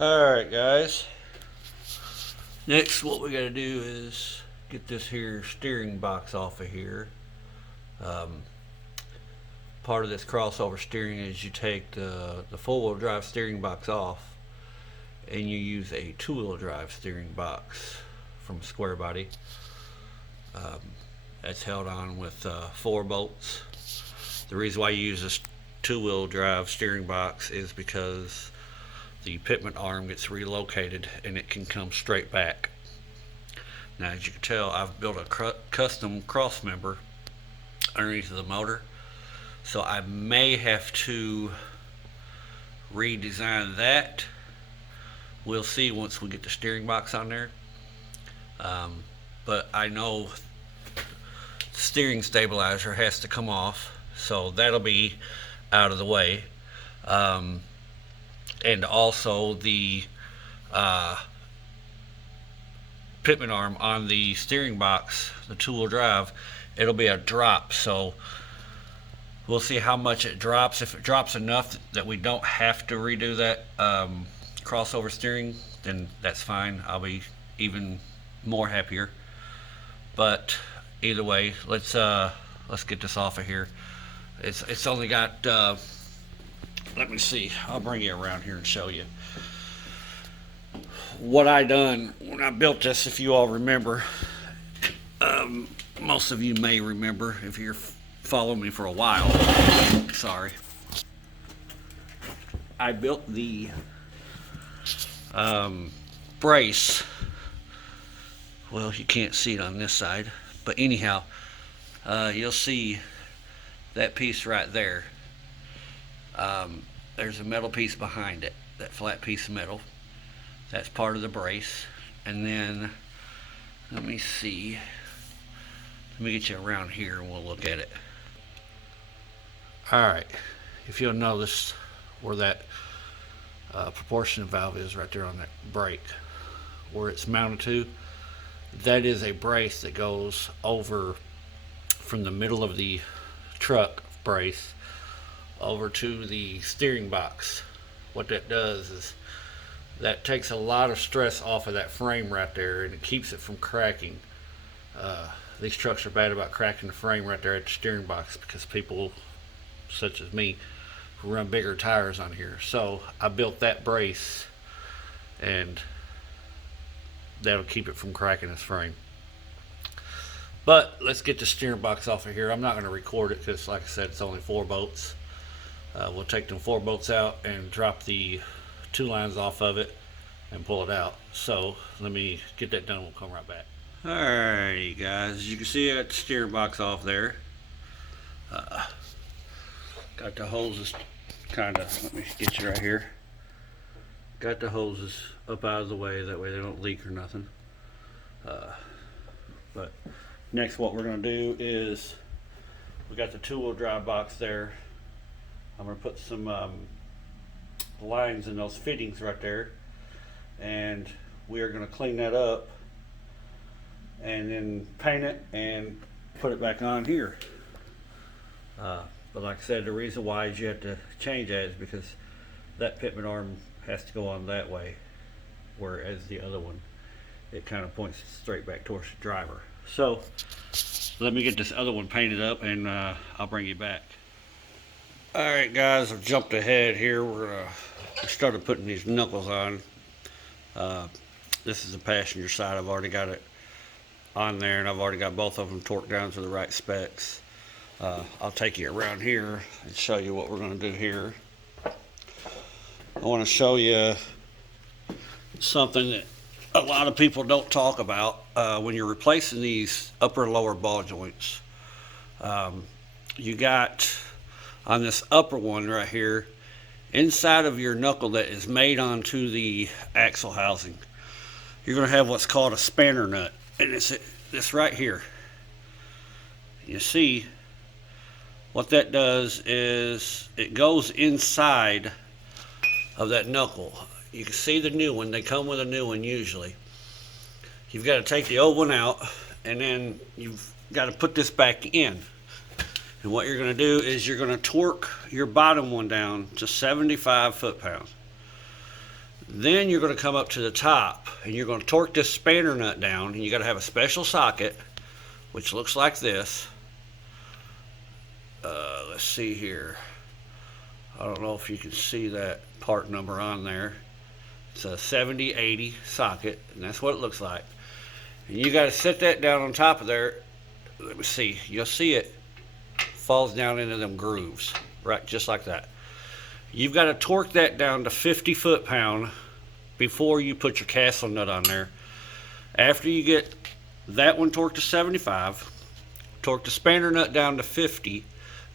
Alright guys, next what we gotta do is get this here steering box off of here. Um, Part of this crossover steering is you take the four-wheel drive steering box off and you use a two-wheel drive steering box from Square Body. Um, that's held on with 4 bolts. The reason why you use this two-wheel drive steering box is because the pitman arm gets relocated and it can come straight back. Now, as you can tell, I've built a custom cross member underneath of the motor, so I may have to redesign that. We'll see once we get the steering box on there. But I know the steering stabilizer has to come off, so that'll be out of the way. And also the pitman arm on the steering box, the two-wheel drive, it'll be a drop, so we'll see how much it drops. If it drops enough that we don't have to redo that crossover steering, then that's fine. I'll be even more happier. But either way, let's get this off of here. It's only got let me see, I'll bring you around here and show you what I done when I built this. If you all remember, most of you may remember if you're following me for a while. Sorry. I built the brace. Well, you can't see it on this side, but anyhow, you'll see that piece right there. There's a metal piece behind it, that flat piece of metal. That's part of the brace. And then, let me see. Let me get you around here and we'll look at it. Alright, if you'll notice where that proportion valve is right there on that brake, where it's mounted to, that is a brace that goes over from the middle of the truck brace over to the steering box. What that does is that takes a lot of stress off of that frame right there, and it keeps it from cracking. These trucks are bad about cracking the frame right there at the steering box because people such as me run bigger tires on here. So I built that brace, and that'll keep it from cracking this frame. But let's get the steering box off of here. I'm not going to record it because, like I said, it's only 4 bolts. We'll take them 4 bolts out and drop the 2 lines off of it and pull it out. So let me get that done. We'll come right back. Alrighty guys, as you can see, I got the steering box off there. Got the hoses let me get you right here. Got the hoses up out of the way, that way they don't leak or nothing. But next what we're going to do is, we got the 2-wheel drive box there. I'm going to put some lines in those fittings right there, and we are going to clean that up and then paint it and put it back on here. But like I said, the reason why you have to change that is because that pitman arm has to go on that way, whereas the other one, it kind of points straight back towards the driver. So let me get this other one painted up and I'll bring you back. Alright guys, I've jumped ahead here. We started putting these knuckles on. This is the passenger side. I've already got it on there, and I've already got both of them torqued down to the right specs. I'll take you around here and show you what we're going to do here. I want to show you something that a lot of people don't talk about when you're replacing these upper and lower ball joints. You got on this upper one right here, inside of your knuckle that is made onto the axle housing, you're going to have what's called a spanner nut, and it's this right here. You see what that does is it goes inside of that knuckle. You can see the new one. They come with a new one usually. You've got to take the old one out, and then you've got to put this back in. And what you're going to do is you're going to torque your bottom one down to 75 foot-pounds. Then you're going to come up to the top and you're going to torque this spanner nut down, and you got to have a special socket which looks like this. Let's see here. I don't know if you can see that part number on there. It's a 7080 socket, and that's what it looks like. And you got to set that down on top of there. Let me see. You'll see it falls down into them grooves, right, just like that. You've got to torque that down to 50 foot-pound before you put your castle nut on there. After you get that one torqued to 75, torque the spanner nut down to 50,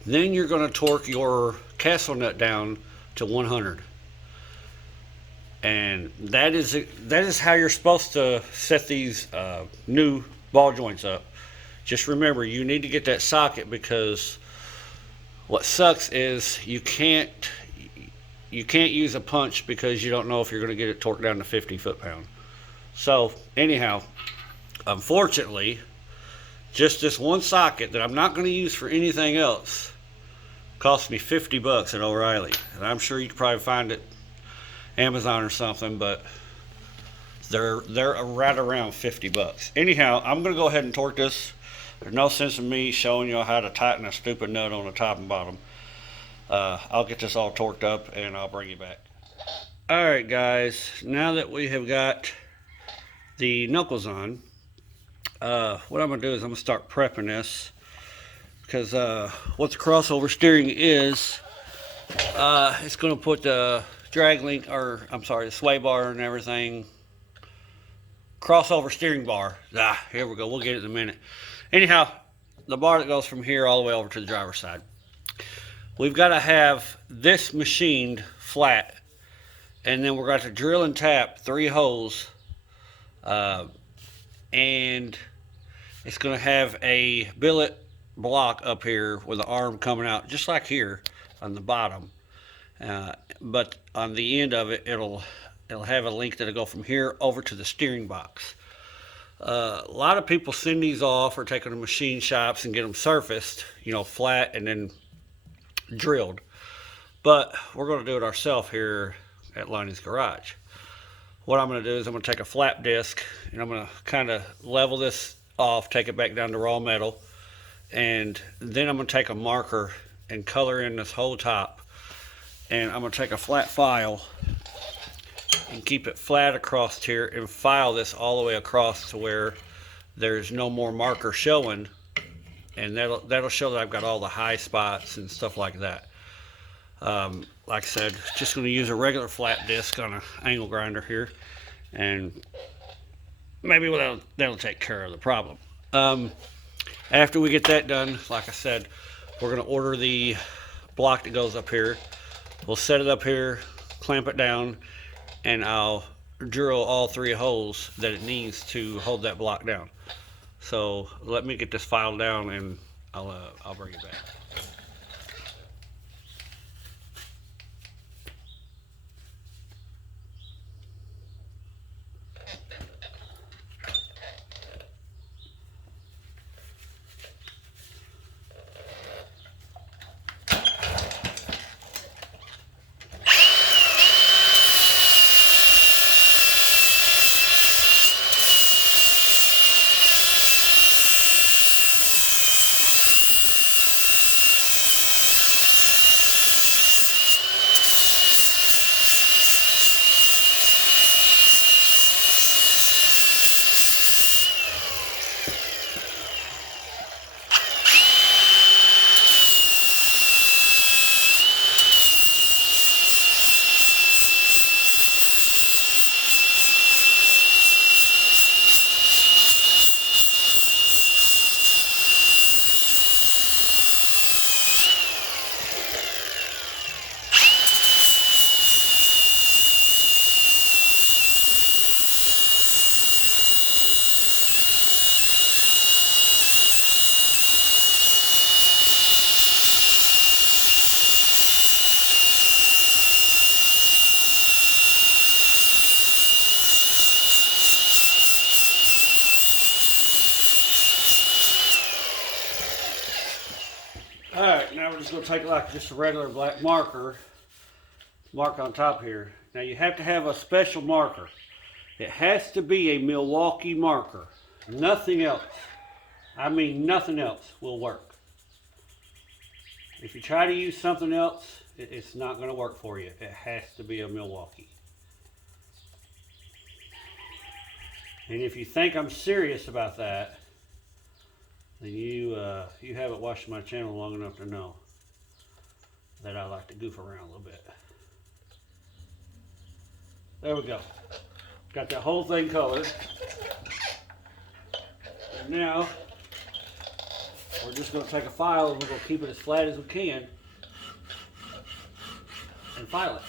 then you're going to torque your castle nut down to 100. And that is how you're supposed to set these new ball joints up. Just remember, you need to get that socket, because what sucks is you can't use a punch because you don't know if you're going to get it torqued down to 50 foot-pound. So anyhow, unfortunately, just this one socket that I'm not going to use for anything else cost me $50 at O'Reilly, and I'm sure you could probably find it Amazon or something, but they're right around $50. Anyhow, I'm going to go ahead and torque this. There's no sense in me showing you how to tighten a stupid nut on the top and bottom. I'll get this all torqued up and I'll bring you back. Alright guys, now that we have got the knuckles on, what I'm going to do is I'm going to start prepping this, because what the crossover steering is, it's going to put the drag link, or I'm sorry, the sway bar and everything, crossover steering bar. Here we go, we'll get it in a minute. Anyhow, the bar that goes from here all the way over to the driver's side. We've got to have this machined flat, and then we're going to drill and tap 3 holes, and it's going to have a billet block up here with the arm coming out just like here on the bottom, but on the end of it, it'll have a link that'll go from here over to the steering box. A lot of people send these off or take them to machine shops and get them surfaced, you know, flat and then drilled, but we're going to do it ourselves here at Lonnie's Garage. What I'm going to do is I'm going to take a flap disc and I'm going to kind of level this off, take it back down to raw metal, and then I'm going to take a marker and color in this whole top, and I'm going to take a flat file and keep it flat across here and file this all the way across to where there's no more marker showing, and that'll show that I've got all the high spots and stuff like that. Like I said, just going to use a regular flat disc on an angle grinder here, and maybe that'll take care of the problem. After we get that done, like I said, we're going to order the block that goes up here. We'll set it up here, clamp it down, and I'll drill all 3 holes that it needs to hold that block down. So let me get this filed down and I'll bring it back. Alright, now we're just going to take like just a regular black marker, mark on top here, Now you have to have a special marker. It has to be a Milwaukee marker. Nothing else. I mean, nothing else will work. If you try to use something else, it's not going to work for you. It has to be a Milwaukee. And if you think I'm serious about that, then you haven't watched my channel long enough to know that I like to goof around a little bit. There we go. Got that whole thing colored. And now, we're just going to take a file and we're going to keep it as flat as we can and file it.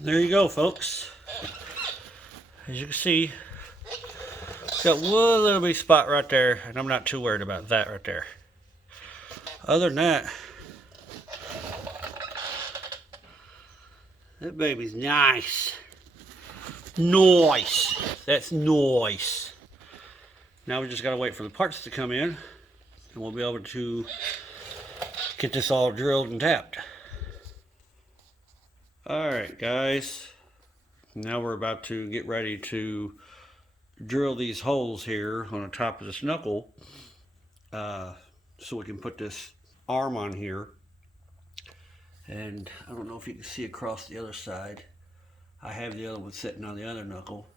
There you go, folks. As you can see, got one little bitty spot right there, and I'm not too worried about that right there. Other than that baby's nice. Nice. That's nice. Now we just gotta wait for the parts to come in, and we'll be able to get this all drilled and tapped. Alright guys, now we're about to get ready to drill these holes here on the top of this knuckle so we can put this arm on here. And I don't know if you can see across the other side, I have the other one sitting on the other knuckle.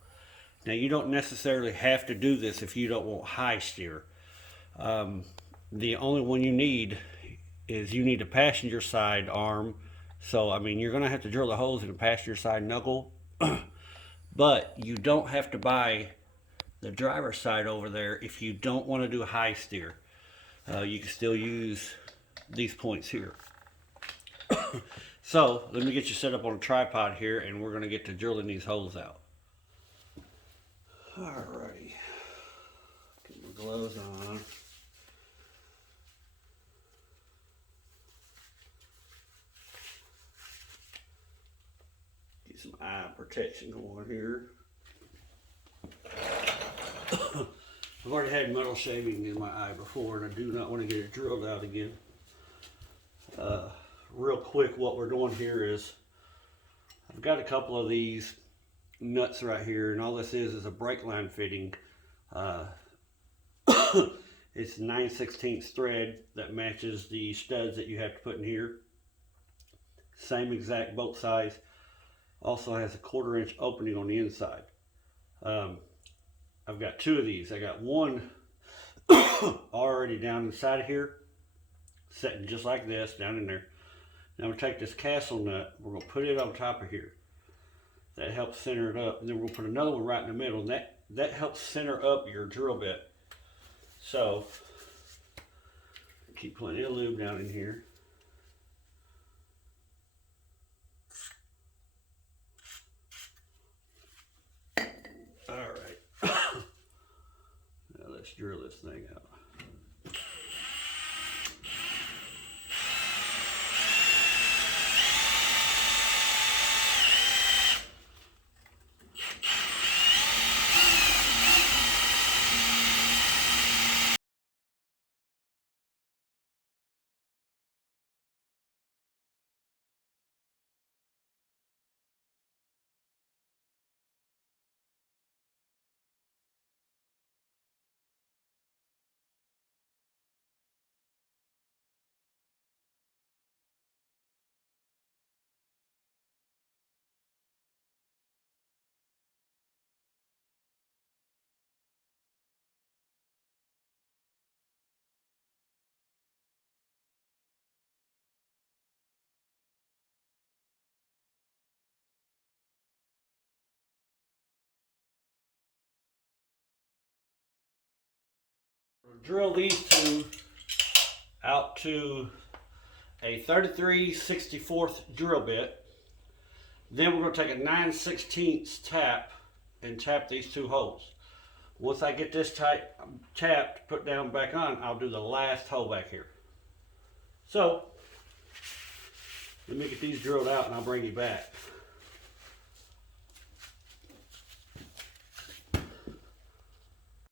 Now you don't necessarily have to do this if you don't want high steer. The only one you need is you need a passenger side arm. So I mean, you're gonna have to drill the holes in the passenger side knuckle, but you don't have to buy the driver's side over there if you don't want to do a high steer. You can still use these points here. So let me get you set up on a tripod here, and we're gonna get to drilling these holes out. Alrighty, get my gloves on. Some eye protection going here. I've already had metal shaving in my eye before, and I do not want to get it drilled out again. Real quick, what we're doing here is I've got a couple of these nuts right here, and all this is a brake line fitting. It's 9/16 thread that matches the studs that you have to put in here. Same exact both sides. Also has a 1/4 inch opening on the inside. I've got two of these. I got one already down inside of here, sitting just like this down in there. Now we'll take this castle nut, we're going to put it on top of here. That helps center it up. And then we'll put another one right in the middle, and that helps center up your drill bit. So, keep plenty of lube down in here. Alright. Now let's drill this thing out. Drill these two out to a 33/64 drill bit. Then we're going to take a 9/16 tap and tap these two holes. Once I get this tapped, put down back on, I'll do the last hole back here. So, let me get these drilled out and I'll bring you back.